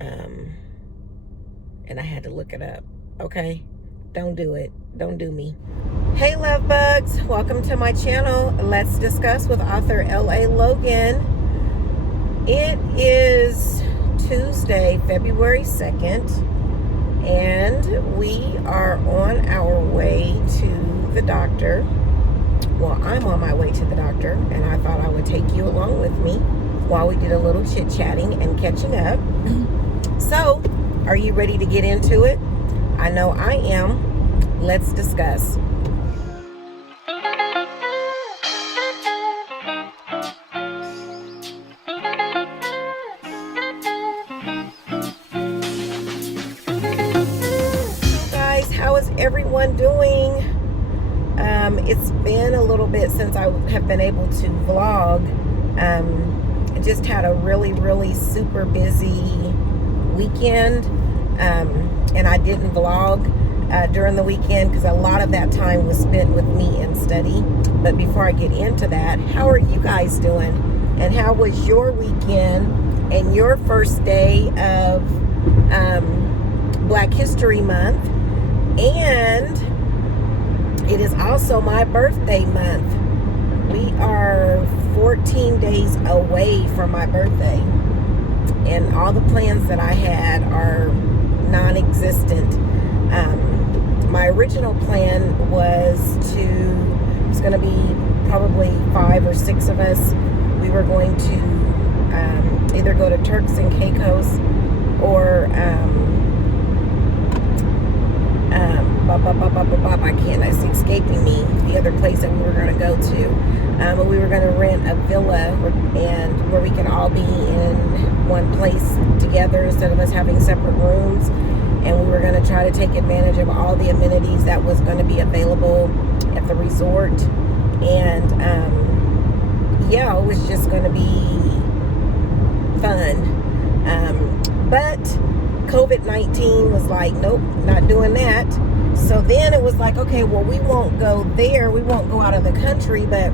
And I had to look it up. Okay? Don't do it. Don't do me. Hey, love bugs. Welcome to my channel. Let's discuss with author L.A. Logan. It is Tuesday, February 2nd, and we are on our way to the doctor. Well, I'm on my way to the doctor, and I thought I would take you along with me while we did a little chit-chatting and catching up. So, are you ready to get into it? I know I am. Let's discuss. So guys, how is everyone doing? It's been a little bit since I have been able to vlog. I just had a really super busy weekend, and I didn't vlog during the weekend because a lot of that time was spent with me in study. But before I get into that, how are you guys doing? And how was your weekend and your first day of Black History Month? And it is also my birthday month. We are 14 days away from my birthday, and all the plans that I had are non-existent. My original plan was it's going to be probably 5 or 6 of us. We were going to either go to Turks and Caicos or it's escaping me, the other place that we were going to go to. But we were going to rent a villa where we can all be in one place together instead of us having separate rooms. And we were going to try to take advantage of all the amenities that was going to be available at the resort. And yeah, it was just going to be fun. But COVID-19 was like, nope, not doing that. So then it was like, okay, well, we won't go there. We won't go out of the country, but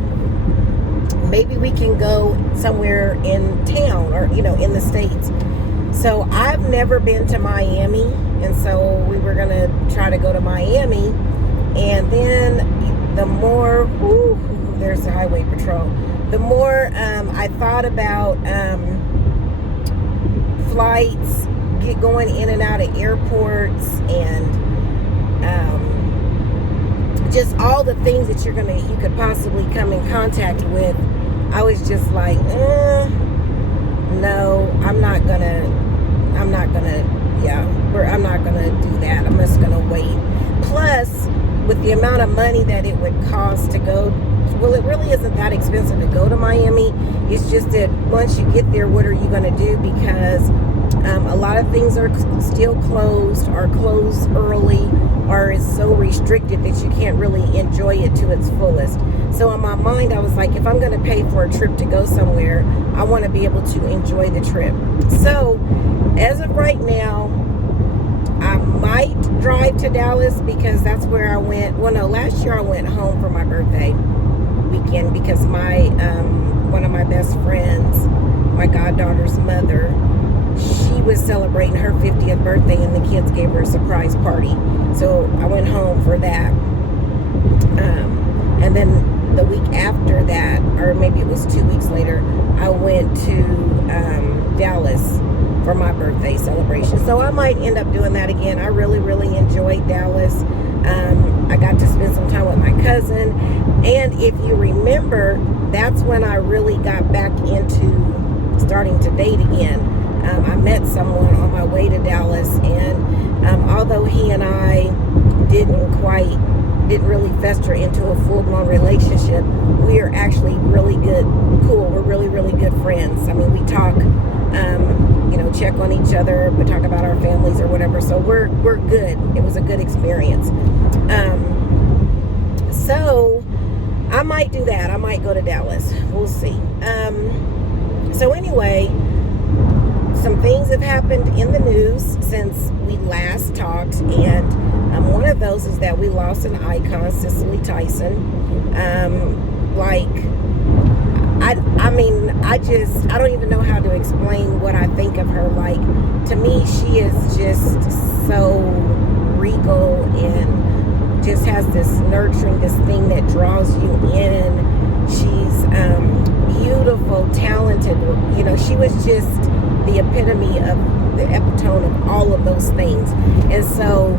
maybe we can go somewhere in town or, in the States. So I've never been to Miami. And so we were going to try to go to Miami. And then the more, there's the highway patrol. The more I thought about flights, going in and out of airports, and just all the things that you could possibly come in contact with, I was just like, no, I'm not gonna do that. I'm just gonna wait. Plus, with the amount of money that it would cost to go, well, it really isn't that expensive to go to Miami. It's just that once you get there, what are you gonna do? Because a lot of things are still closed, or closed early, or is so restricted that you can't really enjoy it to its fullest. So in my mind, I was like, if I'm going to pay for a trip to go somewhere, I want to be able to enjoy the trip. So as of right now, I might drive to Dallas because that's where I went. Well, no, last year I went home for my birthday weekend because one of my best friends, my goddaughter's mother, she was celebrating her 50th birthday, and the kids gave her a surprise party. So I went home for that. And then the week after that, or maybe it was 2 weeks later, I went to Dallas for my birthday celebration. So I might end up doing that again. I really enjoyed Dallas. I got to spend some time with my cousin. And if you remember, that's when I really got back into starting to date again. I met someone on my way to Dallas, and although he and I didn't really fester into a full-blown relationship, we are actually really cool. We're really good friends. I mean, we talk, check on each other, but talk about our families or whatever. So we're good. It was a good experience. So I might do that. I might go to Dallas. We'll see. So anyway, some things have happened in the news since we last talked, and one of those is that we lost an icon, Cicely Tyson. I I mean, I don't even know how to explain what I think of her. Like, to me, she is just so regal and just has this nurturing, this thing that draws you in. She's beautiful, talented. You know, she was just the epitome of the epitome of all of those things. And so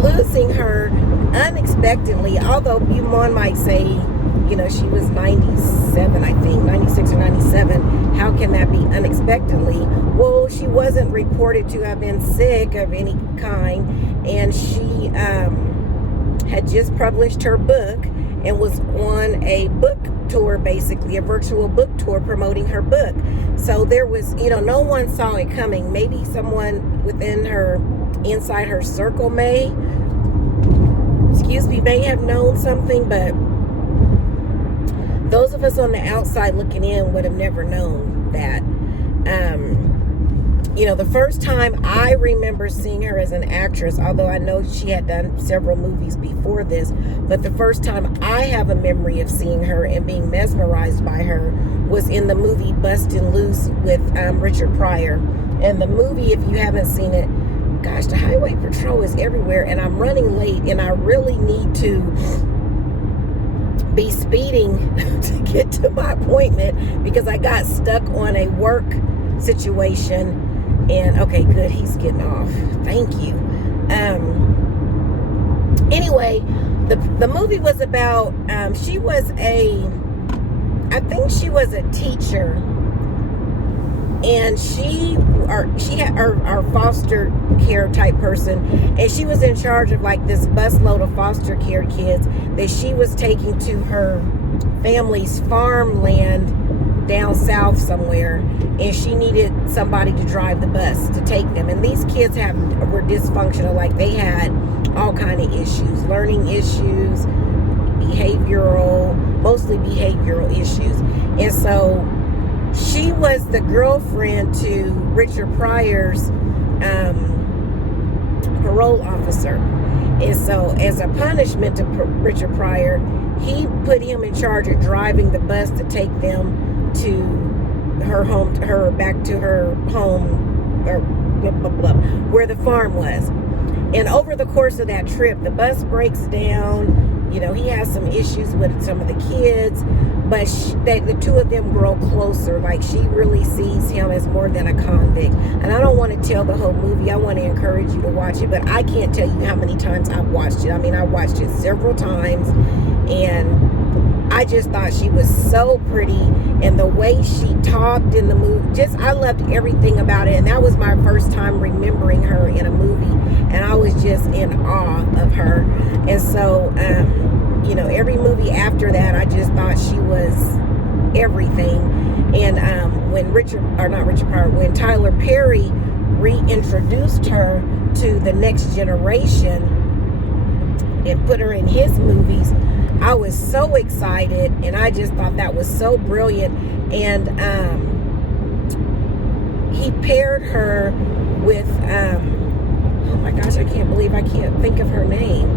losing her unexpectedly, although one might say, you know, she was 97, I think, 96 or 97. How can that be unexpectedly? Well, she wasn't reported to have been sick of any kind, and she had just published her book and was on a book tour, basically a virtual book tour promoting her book. So there was, you know, no one saw it coming. Maybe someone within her, inside her circle may have known something, but those of us on the outside looking in would have never known that. You know, the first time I remember seeing her as an actress, although I know she had done several movies before this, but the first time I have a memory of seeing her and being mesmerized by her was in the movie Bustin' Loose with Richard Pryor. And the movie, if you haven't seen it, gosh, the highway patrol is everywhere, and I'm running late, and I really need to be speeding to get to my appointment because I got stuck on a work situation. And okay, good, he's getting off. Thank you. Anyway, the movie was about I think she was a teacher, and she had our foster care type person, and she was in charge of like this busload of foster care kids that she was taking to her family's farmland down south somewhere, and she needed somebody to drive the bus to take them. And these kids were dysfunctional. Like, they had all kind of issues, learning issues, mostly behavioral issues. And so she was the girlfriend to Richard Pryor's parole officer. And so as a punishment to Richard Pryor, he put him in charge of driving the bus to take them to back to her home, or blah, blah, blah, where the farm was. And over the course of that trip, the bus breaks down. You know, he has some issues with some of the kids, but the two of them grow closer. Like, she really sees him as more than a convict. And I don't want to tell the whole movie. I want to encourage you to watch it, but I can't tell you how many times I've watched it. I mean, I watched it several times, and I just thought she was so pretty, and the way she talked in the movie, I loved everything about it. And that was my first time remembering her in a movie, and I was just in awe of her. And so, you know, every movie after that, I just thought she was everything. And when Tyler Perry reintroduced her to the next generation and put her in his movies, I was so excited, and I just thought that was so brilliant. And he paired her with, oh my gosh, I can't believe I can't think of her name.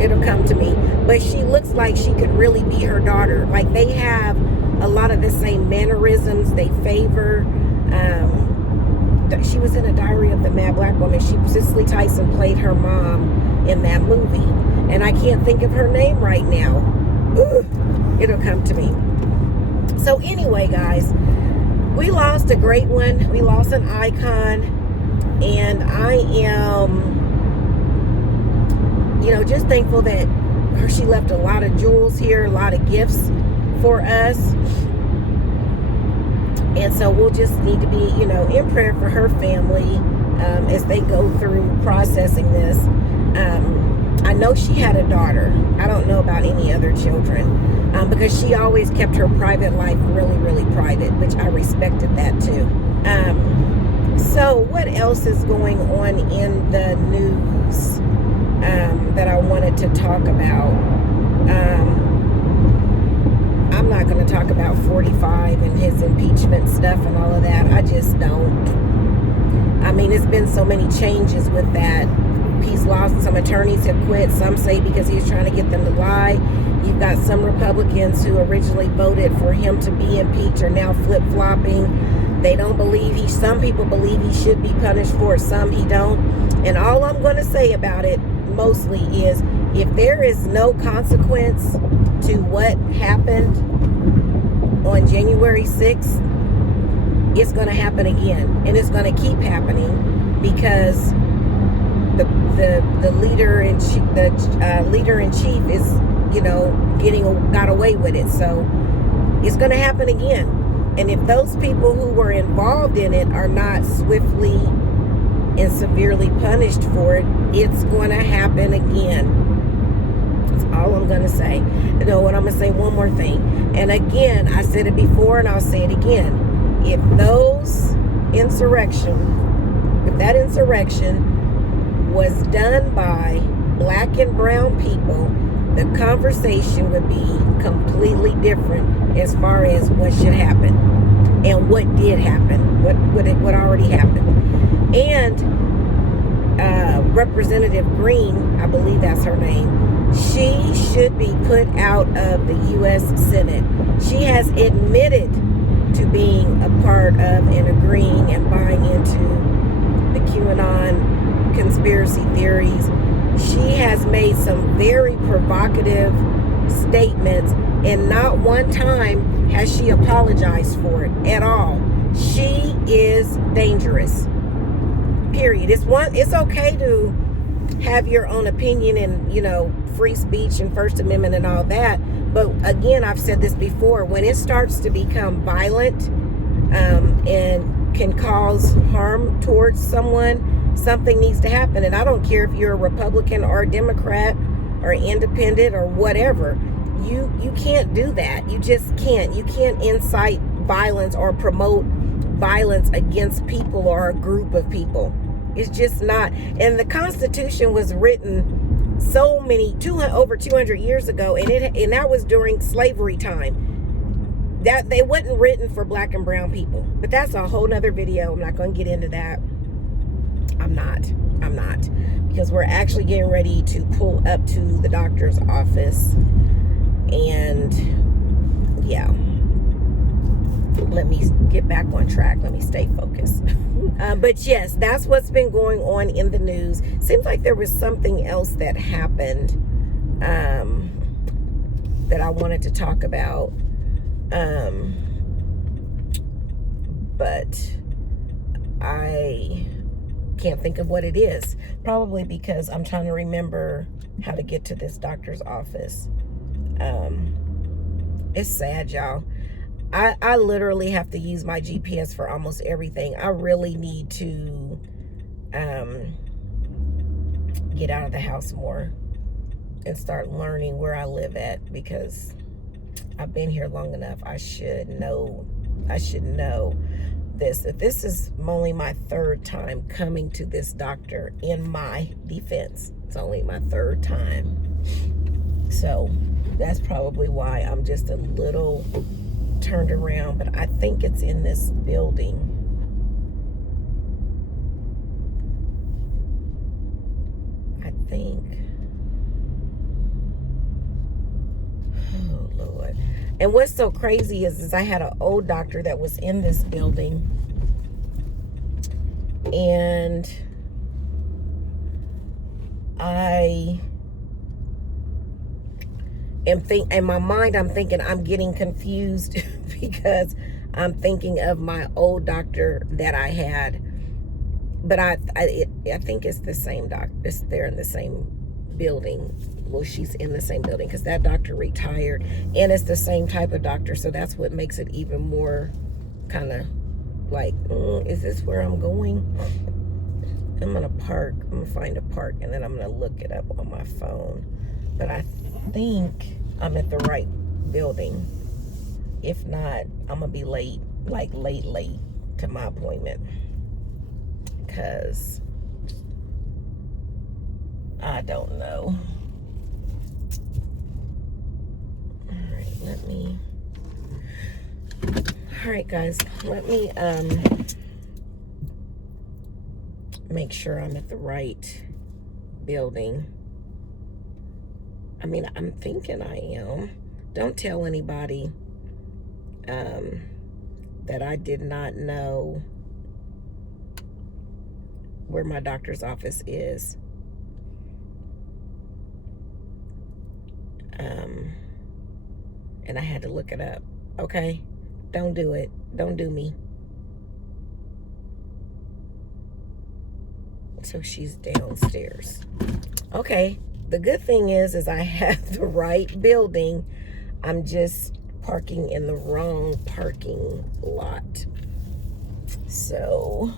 It'll come to me. But she looks like she could really be her daughter. Like, they have a lot of the same mannerisms they favor. She was in A Diary of the Mad Black Woman. Cicely Tyson played her mom in that movie. And I can't think of her name right now. Ooh, it'll come to me. So anyway, guys, we lost a great one. We lost an icon. And I am, you know, just thankful that she left a lot of jewels here, a lot of gifts for us. And so we'll just need to be, you know, in prayer for her family as they go through processing this. I know she had a daughter. I don't know about any other children because she always kept her private life really, really private, which I respected that too. So what else is going on in the news that I wanted to talk about? I'm not going to talk about 45 and his impeachment stuff and all of that. I just don't. I mean, it's been so many changes with that. he's lost. Some attorneys have quit. Some say because he's trying to get them to lie. You've got some Republicans who originally voted for him to be impeached are now flip-flopping. They don't believe some people believe he should be punished for it, some he don't. And all I'm going to say about it mostly is, if there is no consequence to what happened on January 6th, it's going to happen again. And it's going to keep happening because the leader in chief is, got away with it. So it's going to happen again. And if those people who were involved in it are not swiftly and severely punished for it, it's going to happen again. That's all I'm going to say. And I'm going to say one more thing. And again, I said it before and I'll say it again. If that insurrection was done by black and brown people, the conversation would be completely different as far as what should happen and what did happen, what already happened. And Representative Green, I believe that's her name, she should be put out of the U.S. Senate. She has admitted to being a part of and agreeing and buying into the QAnon conspiracy theories. She has made some very provocative statements, and not one time has she apologized for it at all. She is dangerous. Period. It's okay to have your own opinion and, free speech and First Amendment and all that. But again, I've said this before, when it starts to become violent and can cause harm towards someone, something needs to happen. And I don't care if you're a Republican or a Democrat or independent or whatever. You can't do that. You just can't. You can't incite violence or promote violence against people or a group of people. It's just not. And the Constitution was written over 200 years ago, and that was during slavery time. That they wasn't written for black and brown people. But that's a whole nother video. I'm not going to get into that. I'm not. Because we're actually getting ready to pull up to the doctor's office. And yeah. Let me get back on track. Let me stay focused. But yes, that's what's been going on in the news. Seems like there was something else that happened that I wanted to talk about. But I can't think of what it is. Probably because I'm trying to remember how to get to this doctor's office. It's sad, y'all. I literally have to use my GPS for almost everything. I really need to get out of the house more and start learning where I live at, because I've been here long enough. I should know this. If this is only my third time coming to this doctor, in my defense, it's only my third time. So that's probably why I'm just a little turned around, but I think it's in this building. I think. Oh Lord. And what's so crazy is I had an old doctor that was in this building, and in my mind, I'm thinking I'm getting confused because I'm thinking of my old doctor that I had. But I think it's the same doctor. They're in the same building. Well, she's in the same building because that doctor retired, and it's the same type of doctor. So that's what makes it even more kind of like, is this where I'm going? I'm gonna park. I'm gonna find a park, and then I'm gonna look it up on my phone. But I think I'm at the right building. If not, I'm gonna be late, like late to my appointment, because I don't know. All right, guys, let me make sure I'm at the right building. I mean, I'm thinking I am. Don't tell anybody that I did not know where my doctor's office is. And I had to look it up. Okay? Don't do it. Don't do me. So she's downstairs. Okay. The good thing is I have the right building. I'm just parking in the wrong parking lot. So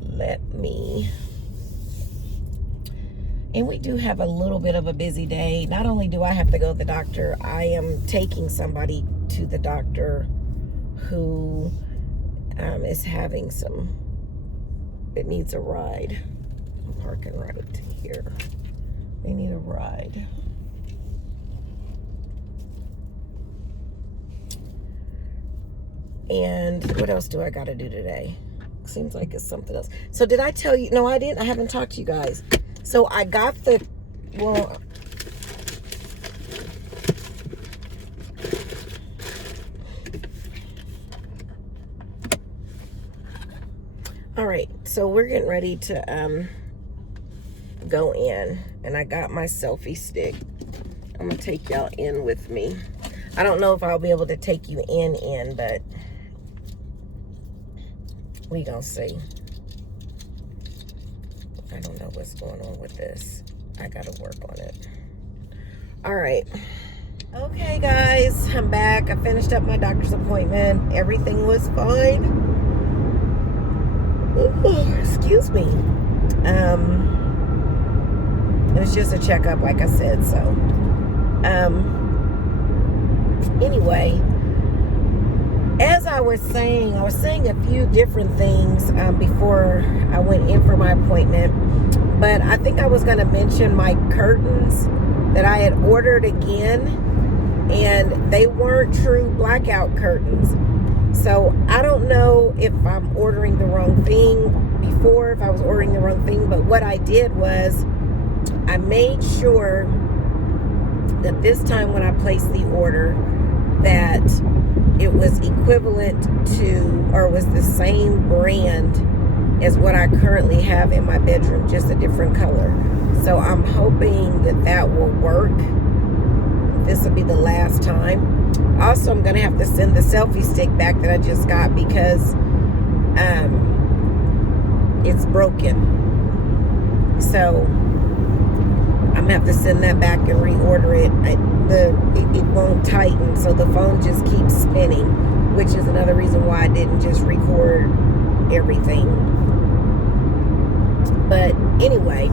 let me... And we do have a little bit of a busy day. Not only do I have to go to the doctor, I am taking somebody to the doctor who is having it needs a ride. I'm parking right here. They need a ride. And what else do I got to do today? Seems like it's something else. So did I tell you? No, I didn't. I haven't talked to you guys. So I got all right, so we're getting ready to go in, and I got my selfie stick. I'm gonna take y'all in with me. I don't know if I'll be able to take you in, but we gonna see. I don't know what's going on with this. I gotta work on it. All right. Okay, guys, I'm back. I finished up my doctor's appointment. Everything was fine. Ooh, excuse me. It was just a checkup, like I said. So, anyway, as I was saying a few different things before I went in for my appointment. But I think I was going to mention my curtains that I had ordered again, and they weren't true blackout curtains. So I don't know if I'm ordering the wrong thing before, if I was ordering the wrong thing. But what I did was I made sure that this time when I placed the order that it was equivalent to, or was the same brand as what I currently have in my bedroom, just a different color. So I'm hoping that will work. This will be the last time. Also, I'm gonna have to send the selfie stick back that I just got because it's broken. So I'm gonna have to send that back and reorder it. It won't tighten, so the phone just keeps spinning, which is another reason why I didn't just record everything. But anyway,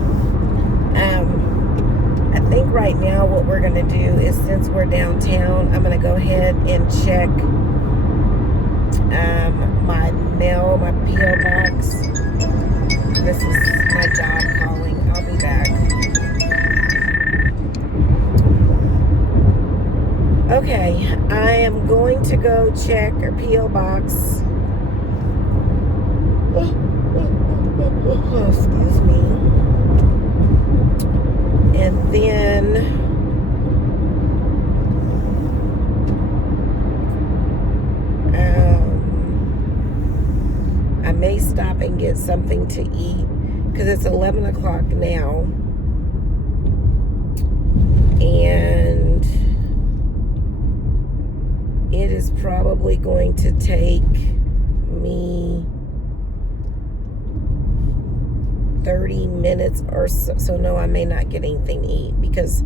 I think right now what we're gonna do is, since we're downtown, I'm gonna go ahead and check my mail, my P.O. box. This is my job calling. I'll be back. Okay, I am going to go check our P.O. box. Oh, excuse me. And then I may stop and get something to eat because it's 11 o'clock now. And it is probably going to take me 30 minutes or so. So no, I may not get anything to eat because,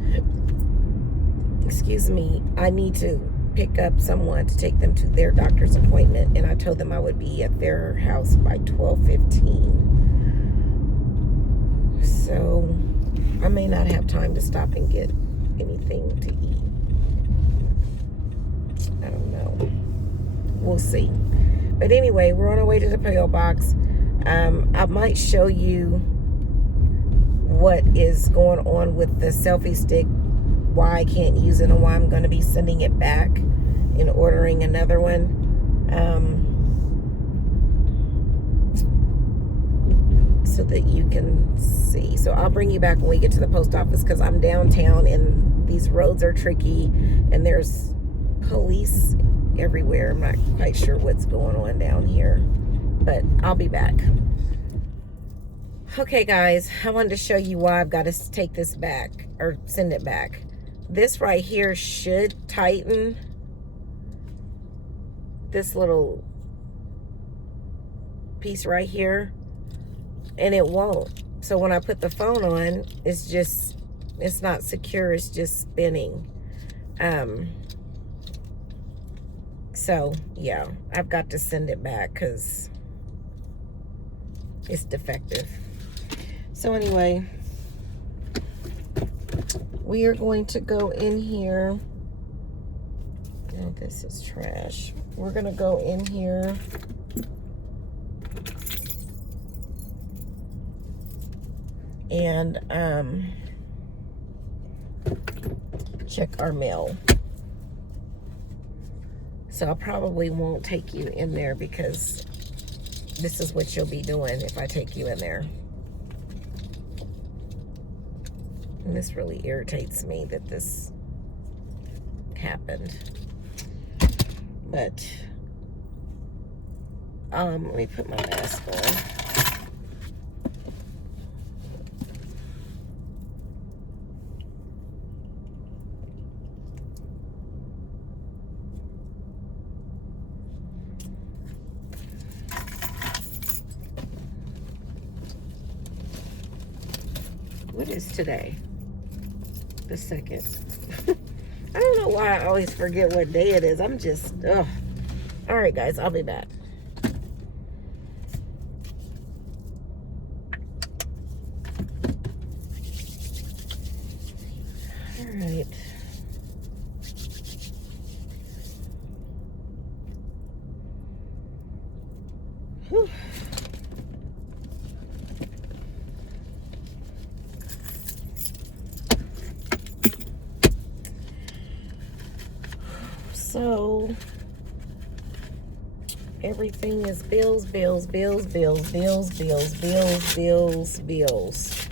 excuse me, I need to pick up someone to take them to their doctor's appointment, and I told them I would be at their house by 12:15. So I may not have time to stop and get anything to eat. I don't know. We'll see. But anyway, we're on our way to the P.O. box. I might show you what is going on with the selfie stick, why I can't use it, and why I'm going to be sending it back and ordering another one. So so that you can see. So I'll bring you back when we get to the post office, because I'm downtown and these roads are tricky and there's police everywhere. I'm not quite sure what's going on down here, but I'll be back. Okay guys, I wanted to show you why I've got to take this back, or send it back. This right here should tighten this little piece right here, and it won't. So when I put the phone on, it's not secure, it's just spinning. So yeah, I've got to send it back because it's defective. So anyway, we are going to go in here. Oh, this is trash. We're gonna go in here and check our mail. So I probably won't take you in there, because this is what you'll be doing if I take you in there. And this really irritates me that this happened. But let me put my mask on. What is today? The 2nd. I don't know why I always forget what day it is. I'm just, ugh. All right, guys, I'll be back. All right. Whew. So everything is bills, bills, bills, bills, bills, bills, bills, bills, bills.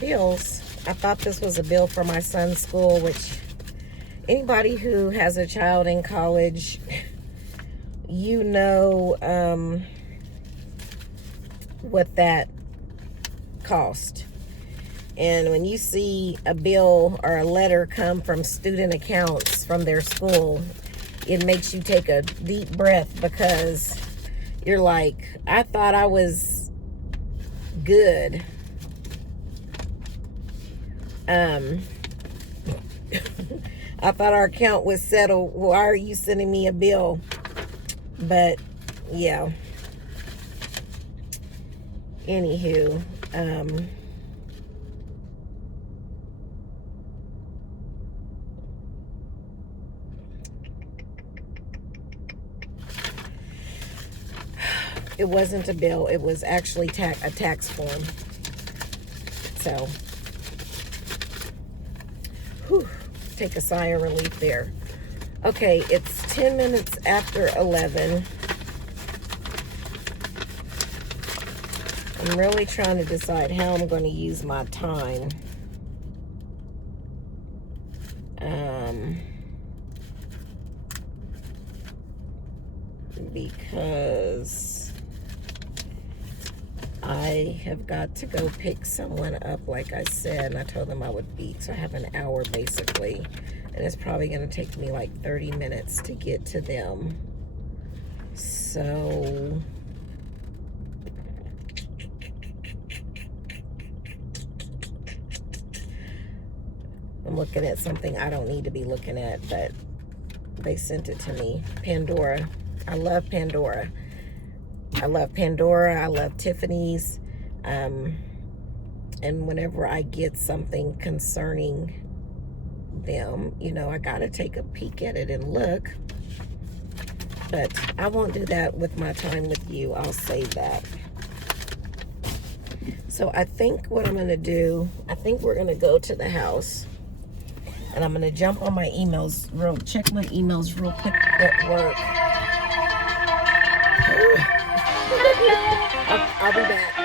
Bills. I thought this was a bill for my son's school, which anybody who has a child in college, you know what that cost. And when you see a bill or a letter come from student accounts from their school, it makes you take a deep breath, because you're like, I thought I was good. I thought our account was settled. Why are you sending me a bill? But yeah. Anywho, it wasn't a bill. It was actually a tax form. So, whew, take a sigh of relief there. Okay, it's 10 minutes after 11. I'm really trying to decide how I'm going to use my time. Because I have got to go pick someone up, like I said, and I told them I would be, so I have an hour basically, and it's probably going to take me like 30 minutes to get to them. So I'm looking at something I don't need to be looking at, but they sent it to me. Pandora. I love Pandora. I love Pandora. I love Tiffany's. And whenever I get something concerning them, you know, I gotta take a peek at it and look. But I won't do that with my time with you. I'll save that. So I think what I'm gonna do, I think we're gonna go to the house. And I'm going to jump on my emails, check my emails real quick at work. I'll be back.